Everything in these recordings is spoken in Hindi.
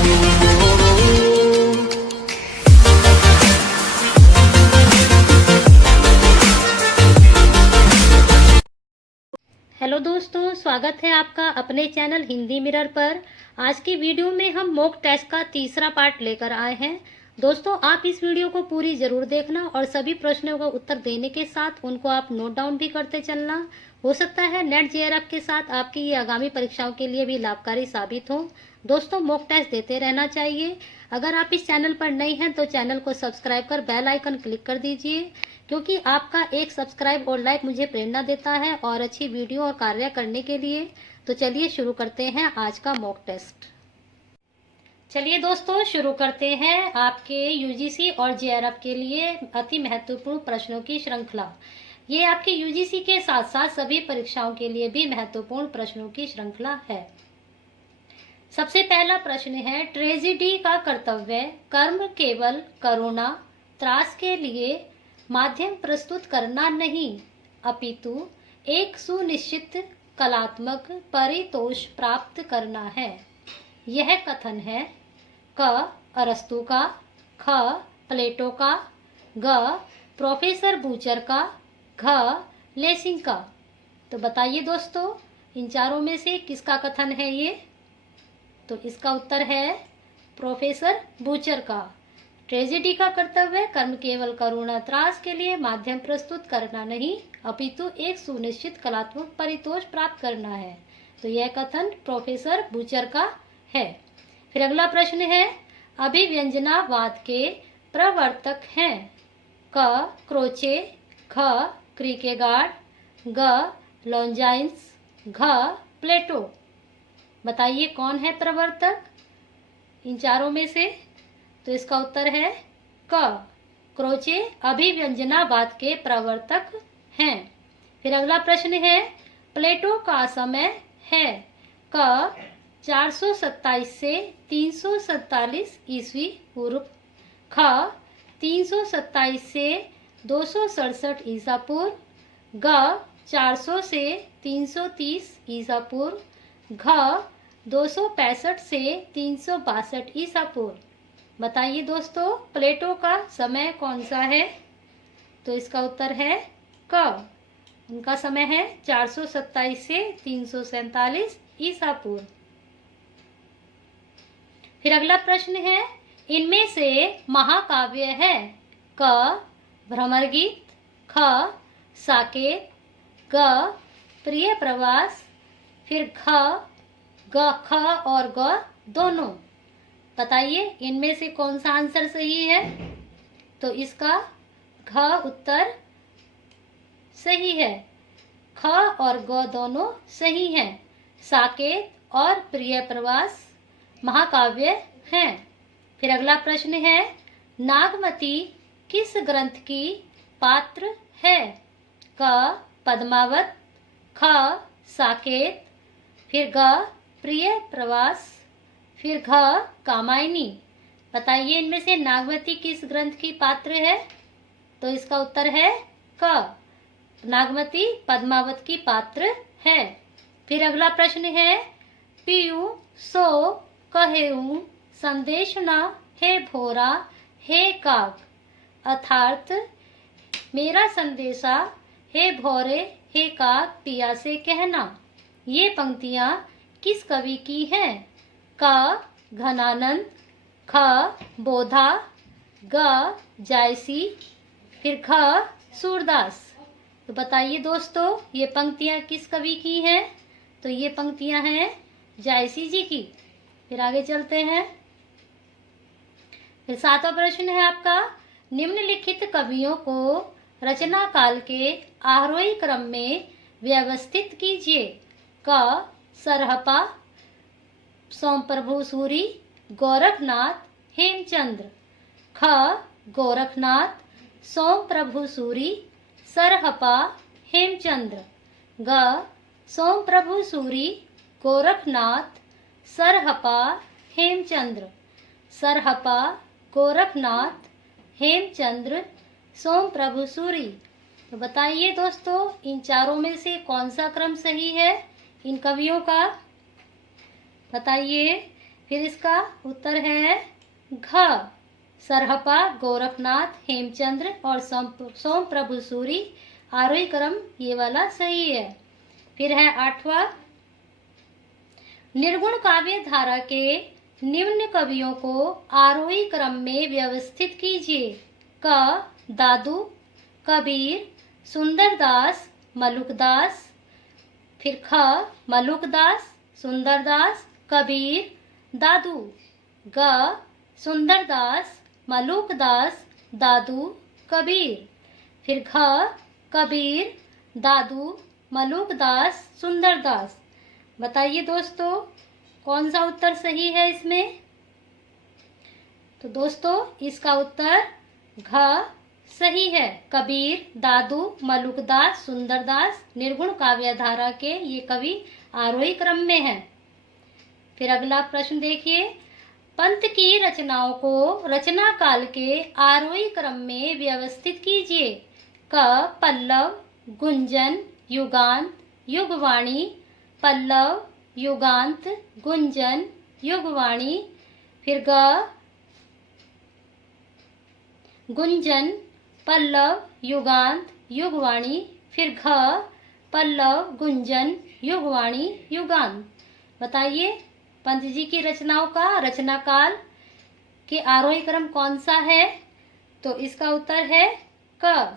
हेलो दोस्तों, स्वागत है आपका अपने चैनल हिंदी मिरर पर। आज की वीडियो में हम मॉक टेस्ट का तीसरा पार्ट लेकर आए हैं। दोस्तों, आप इस वीडियो को पूरी ज़रूर देखना और सभी प्रश्नों का उत्तर देने के साथ उनको आप नोट डाउन भी करते चलना। हो सकता है नेट जेआरएफ के साथ आपकी ये आगामी परीक्षाओं के लिए भी लाभकारी साबित हो। दोस्तों, मॉक टेस्ट देते रहना चाहिए। अगर आप इस चैनल पर नए हैं तो चैनल को सब्सक्राइब कर बेल आइकन क्लिक कर दीजिए, क्योंकि आपका एक सब्सक्राइब और लाइक मुझे प्रेरणा देता है और अच्छी वीडियो और कार्य करने के लिए। तो चलिए शुरू करते हैं आज का मॉक टेस्ट। चलिए दोस्तों, शुरू करते हैं आपके यूजीसी और जेआरएफ के लिए अति महत्वपूर्ण प्रश्नों की श्रृंखला। ये आपके यूजीसी के साथ साथ सभी परीक्षाओं के लिए भी महत्वपूर्ण प्रश्नों की श्रृंखला है। सबसे पहला प्रश्न है, ट्रेजेडी का कर्तव्य कर्म केवल करुणा त्रास के लिए माध्यम प्रस्तुत करना नहीं, अपितु एक सुनिश्चित कलात्मक परितोष प्राप्त करना है। यह कथन है क अरस्तु का, ख प्लेटो का, ग प्रोफेसर बूचर का, घ लेसिंग का। तो बताइए दोस्तों, इन चारों में से किसका कथन है ये? तो इसका उत्तर है प्रोफेसर बूचर का। ट्रेजेडी का कर्तव्य कर्म केवल करुणा त्रास के लिए माध्यम प्रस्तुत करना नहीं, अपितु एक सुनिश्चित कलात्मक परितोष प्राप्त करना है। तो यह कथन प्रोफेसर बूचर का है। फिर अगला प्रश्न है, अभिव्यंजनावाद के प्रवर्तक हैं क क्रोचे, ख क्रिकेगार्ड, ग लॉन्जाइन्स, घ प्लेटो। बताइए कौन है प्रवर्तक इन चारों में से? तो इसका उत्तर है क क्रोचे अभिव्यंजनावाद के प्रवर्तक हैं। फिर अगला प्रश्न है, प्लेटो का समय है क 427 से 347 ईस्वी पूर्व, ख 327 से 267 ईसा पूर्व, ग 400 से 330 ईसा पूर्व, घ 265 से 362 ईसा पूर्व। बताइए दोस्तों, प्लेटो का समय कौन सा है? तो इसका उत्तर है क। उनका समय है 427 से 347 ईसा पूर्व। फिर अगला प्रश्न है, इनमें से महाकाव्य है क भ्रमर गीत, ख साकेत, ग प्रिय प्रवास, फिर ग ख और ग दोनों। बताइए इनमें से कौन सा आंसर सही है? तो इसका घ उत्तर सही है। ख और ग दोनों सही हैं। साकेत और प्रिय प्रवास महाकाव्य हैं। फिर अगला प्रश्न है, नागमती किस ग्रंथ की पात्र है? क पद्मावत, ख साकेत, फिर ग प्रिय प्रवास, फिर घ कामायनी। बताइए इनमें से नागमती किस ग्रंथ की पात्र है? तो इसका उत्तर है क, नागमती पद्मावत की पात्र है। फिर अगला प्रश्न है, पीयू सो कहेऊ संदेश न हे भोरा हे काग, अर्थात मेरा संदेशा हे भोरे हे काग पिया से कहना। ये पंक्तियां किस कवि की हैं? क घनानंद, ख बोधा, ग जायसी, फिर घ सूरदास। तो बताइए दोस्तों, ये पंक्तियां किस कवि की हैं? तो ये पंक्तियां हैं जायसी जी की। फिर आगे चलते हैं। फिर सातवां प्रश्न है आपका, निम्नलिखित कवियों को रचना काल के आरोही क्रम में व्यवस्थित कीजिए। क सरहपा, सोमप्रभु सूरी, गोरखनाथ, हेमचंद्र। ख गोरखनाथ, सोमप्रभु सूरी, सरहपा, हेमचंद्र। ग सोमप्रभु सूरी, गोरखनाथ, सरहपा, हेमचंद्र। सरहपा, गोरखनाथ, हेमचंद्र, सोमप्रभु सूरी। तो बताइए दोस्तों, इन चारों में से कौन सा क्रम सही है इन कवियों का? बताइए। फिर इसका उत्तर है घ, सरहपा, गोरखनाथ, हेमचंद्र और सोम प्रभु सूरी, आरोही क्रम ये वाला सही है। फिर है 8वां, निर्गुण काव्य धारा के निम्न कवियों को आरोही क्रम में व्यवस्थित कीजिए। क, दादू, कबीर, सुंदरदास, मलुकदास। फिर ख, मलुकदास, सुंदरदास, कबीर, दादू। ग, सुंदरदास, मलुकदास, दादू, कबीर। फिर घ, कबीर, दादू, मलुकदास, सुंदरदास। बताइए दोस्तों कौन सा उत्तर सही है इसमें? तो दोस्तों इसका उत्तर घ सही है। कबीर, दादू, मलुकदास, सुंदरदास निर्गुण काव्य धारा के ये कवि आरोही क्रम में हैं। फिर अगला प्रश्न देखिए, पंत की रचनाओं को रचना काल के आरोही क्रम में व्यवस्थित कीजिए। क, पल्लव, गुंजन, युगांत, युगवाणी, पल्लव, युगांत, गुंजन, युगवाणी। फिर ग, गुंजन, पल्लव, युगांत, युगवाणी। फिर घ, पल्लव, गुंजन, युगवाणी, युगांत। बताइए पंत जी की रचनाओं का रचना काल के आरोही क्रम कौन सा है? तो इसका उत्तर है क,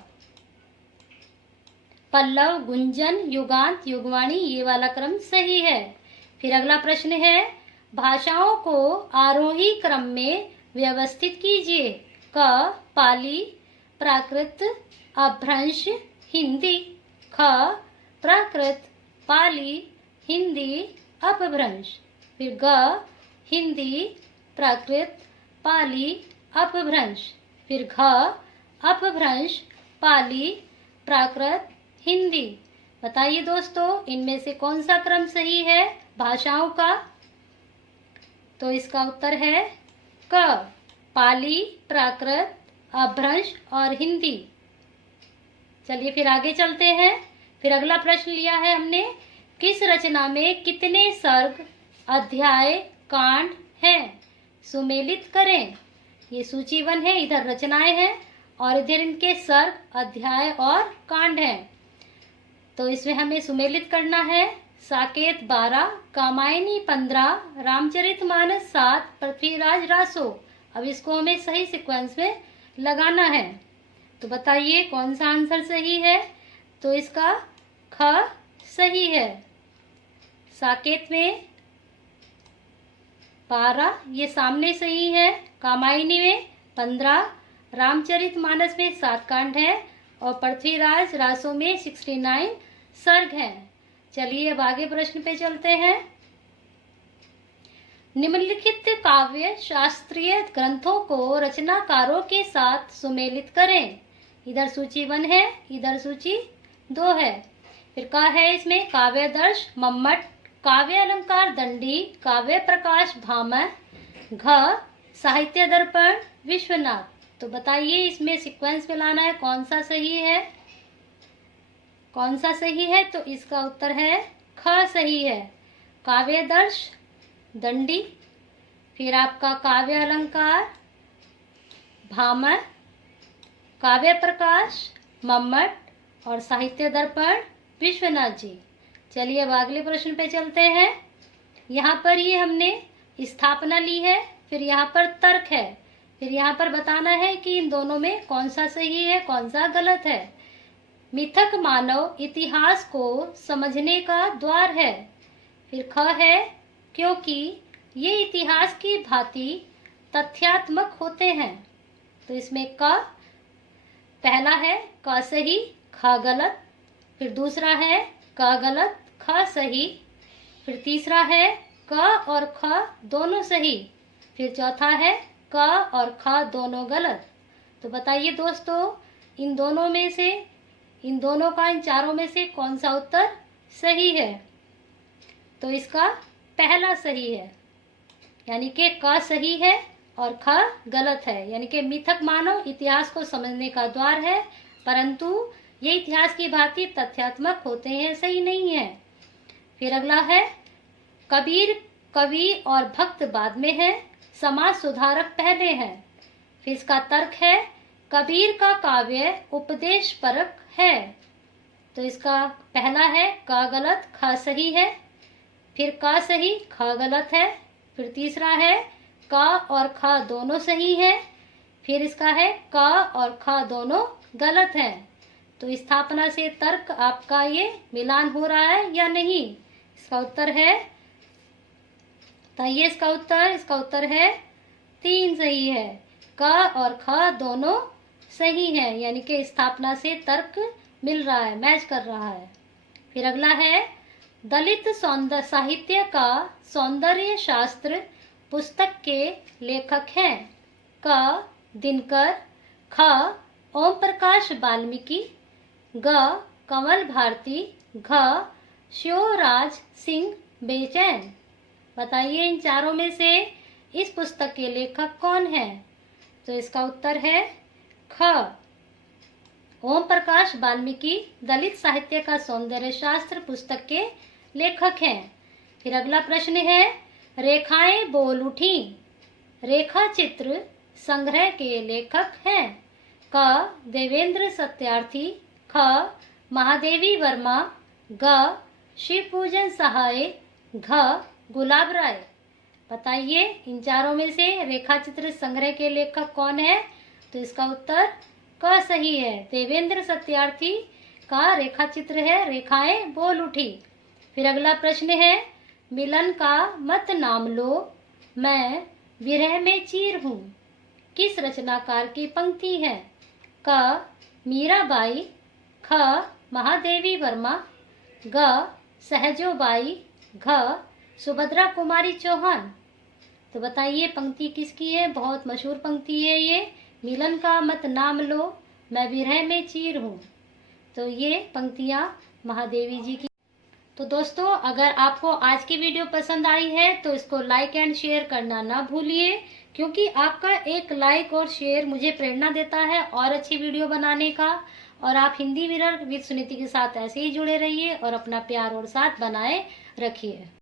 पल्लव, गुंजन, युगांत, युगवाणी ये वाला क्रम सही है। फिर अगला प्रश्न है, भाषाओं को आरोही क्रम में व्यवस्थित कीजिए। क, पाली, प्राकृत, अपभ्रंश, हिंदी। ख, प्राकृत, पाली, हिंदी, अपभ्रंश। फिर ग, हिंदी, प्राकृत, पाली, अपभ्रंश। फिर घ, अपभ्रंश, पाली, प्राकृत, हिंदी। बताइए दोस्तों इनमें से कौन सा क्रम सही है भाषाओं का? तो इसका उत्तर है क, पाली, प्राकृत, अपभ्रंश और हिंदी। चलिए फिर आगे चलते हैं। फिर अगला प्रश्न लिया है हमने, किस रचना में कितने सर्ग, अध्याय, कांड हैं? सुमेलित करें। ये सूचीवन है, इधर रचनाएं हैं और इधर इनके सर्ग, अध्याय और कांड हैं। तो इसमें हमें सुमेलित करना है। साकेत 12, कामायनी 15, रामचरितमानस 7, पृथ्वीराज रासो। अब इसको हमें सही सीक्वेंस में लगाना है। तो बताइए कौन सा आंसर सही है? तो इसका ख सही है। साकेत में 12 ये सामने सही है, कामायनी में 15, रामचरितमानस में 7 कांड है और पृथ्वीराज रासो में 69 सर्ग हैं। चलिए अब आगे प्रश्न पे चलते हैं। निम्नलिखित काव्य शास्त्रीय ग्रंथों को रचनाकारों के साथ सुमेलित करें। इधर सूची 1 है, इधर सूची 2 है। फिर का है इसमें काव्यदर्श मम्मट, काव्य अलंकार दंडी, काव्य प्रकाश भामह, घ साहित्य दर्पण विश्वनाथ। तो बताइए इसमें सीक्वेंस में लाना है, कौन सा सही है? कौन सा सही है? तो इसका उत्तर है ख सही है। काव्यदर्श दंडी, फिर आपका काव्य अलंकार भामह, काव्य प्रकाश मम्मट और साहित्य दर्पण विश्वनाथ जी। चलिए अब अगले प्रश्न पे चलते हैं। यहाँ पर ये हमने स्थापना ली है, फिर यहाँ पर तर्क है, फिर यहाँ पर बताना है कि इन दोनों में कौन सा सही है कौन सा गलत है। मिथक मानव इतिहास को समझने का द्वार है। फिर ख है क्योंकि ये इतिहास की भांति तथ्यात्मक होते हैं। तो इसमें क पहला है क सही ख गलत, फिर दूसरा है क गलत ख सही, फिर तीसरा है क और ख दोनों सही, फिर चौथा है क और ख दोनों गलत। तो बताइए दोस्तों इन दोनों में से, इन दोनों का, इन चारों में से कौन सा उत्तर सही है? तो इसका पहला सही है, यानी कि क सही है और ख गलत है। यानी कि मिथक मानव इतिहास को समझने का द्वार है, परंतु ये इतिहास की भांति तथ्यात्मक होते हैं, सही नहीं है। फिर अगला है कबीर कवि और भक्त बाद में है, समाज सुधारक पहले है। फिर इसका तर्क है, कबीर का काव्य उपदेश परक है। तो इसका पहला है का गलत, ख सही है। फिर का सही, ख गलत है। फिर तीसरा है का और ख दोनों सही है। फिर इसका है का और ख दोनों गलत है। तो स्थापना से तर्क आपका ये मिलान हो रहा है या नहीं? इसका उत्तर है, बताइए इसका उत्तर है 3 सही है। क और ख दोनों सही है, यानी कि स्थापना से तर्क मिल रहा है, मैच कर रहा है। फिर अगला है, दलित सौंदर्य साहित्य का सौंदर्य शास्त्र पुस्तक के लेखक हैं। क दिनकर, ख ओम प्रकाश वाल्मीकि, ग कमल भारती, घ शिवराज सिंह बेचैन। बताइए इन चारों में से इस पुस्तक के लेखक कौन है? तो इसका उत्तर है ख ओम प्रकाश वाल्मीकि दलित साहित्य का सौंदर्य शास्त्र पुस्तक के लेखक हैं। फिर अगला प्रश्न है, रेखाएं बोल उठी रेखा चित्र संग्रह के लेखक हैं। क देवेंद्र सत्यार्थी, ख महादेवी वर्मा, ग शिव पूजन सहाय, घ गुलाब राय। बताइए इन चारों में से रेखा चित्र संग्रह के लेखक कौन है? तो इसका उत्तर क सही है, देवेंद्र सत्यार्थी का रेखा चित्र है रेखाएं बोल उठी। फिर अगला प्रश्न है, मिलन का मत नाम लो, मैं विरह में चीर हूँ, किस रचनाकार की पंक्ति है? क मीराबाई, ख महादेवी वर्मा, ग सहजोबाई, घ सुभद्रा कुमारी चौहान। तो बताइए पंक्ति किसकी है? बहुत मशहूर पंक्ति है ये, मिलन का मत नाम लो, मैं विरह में चीर हूँ। तो ये पंक्तियाँ महादेवी जी की। तो दोस्तों, अगर आपको आज की वीडियो पसंद आई है तो इसको लाइक एंड शेयर करना ना भूलिए, क्योंकि आपका एक लाइक और शेयर मुझे प्रेरणा देता है और अच्छी वीडियो बनाने का। और आप हिंदी मिरर विद सुनीति के साथ ऐसे ही जुड़े रहिए और अपना प्यार और साथ बनाए रखिए।